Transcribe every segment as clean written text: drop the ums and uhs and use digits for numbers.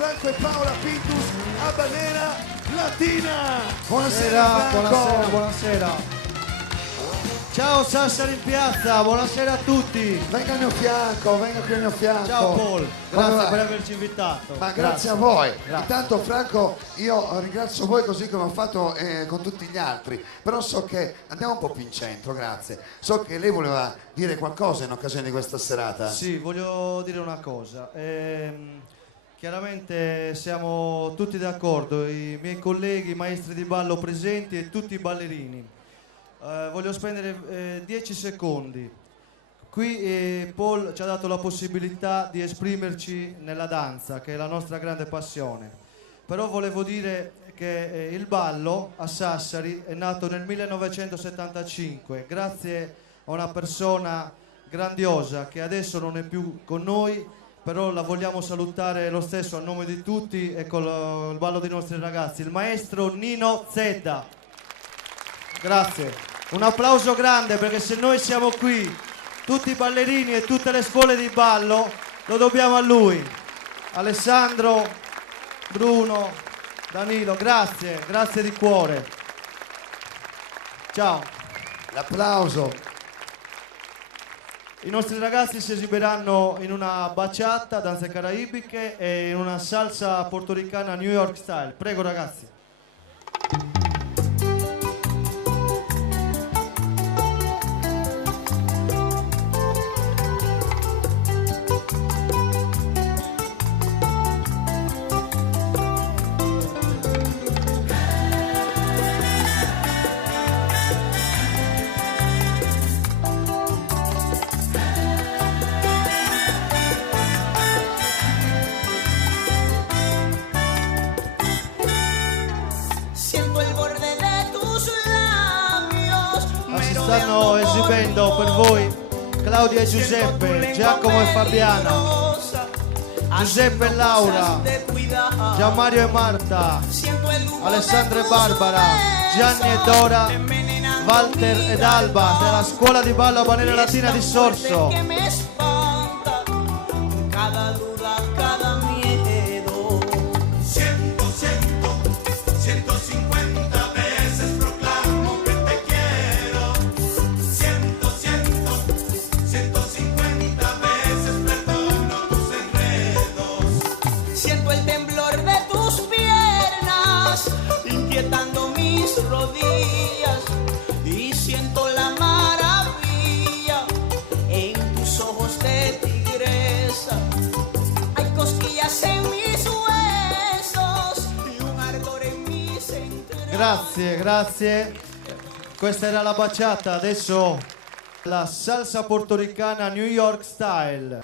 Franco e Paola Pintus a Banera Latina. Buonasera Franco. Buonasera. Ciao Sassari in piazza, buonasera a tutti. Venga al mio fianco, venga qui al mio fianco. Ciao Paul, grazie per averci invitato. Ma grazie a voi. Grazie. Intanto Franco, io ringrazio voi così come ho fatto con tutti gli altri, però so che andiamo un po' più in centro, grazie. So che lei voleva dire qualcosa in occasione di questa serata. Sì, voglio dire una cosa. Chiaramente siamo tutti d'accordo, i miei colleghi, i maestri di ballo presenti e tutti i ballerini. Voglio spendere 10 secondi. Qui Paul ci ha dato la possibilità di esprimerci nella danza, che è la nostra grande passione. Però volevo dire che il ballo a Sassari è nato nel 1975 grazie a una persona grandiosa che adesso non è più con noi, però la vogliamo salutare lo stesso a nome di tutti e con il ballo dei nostri ragazzi, il maestro Nino Zedda. Grazie. Un applauso grande, perché se noi siamo qui, tutti i ballerini e tutte le scuole di ballo, lo dobbiamo a lui. Alessandro, Bruno, Danilo, grazie, grazie di cuore. Ciao. L'applauso. I nostri ragazzi si esibiranno in una bachata, danze caraibiche, e in una salsa portoricana New York style. Prego ragazzi. Stanno esibendo per voi Claudia e Giuseppe, Giacomo e Fabiana, Giuseppe e Laura, Gianmario e Marta, Alessandro e Barbara, Gianni e Dora, Walter ed Alba della scuola di ballo a Banera Latina di Sorso. Rodillas y siento la maravilla en tus ojos de tigresa. Hay cosquillas en mis huesos y un ardor en mis entrañas. Grazie, grazie. Questa era la bachata, adesso la salsa portoricana New York style.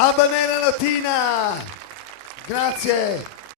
Habanera Latina. Grazie.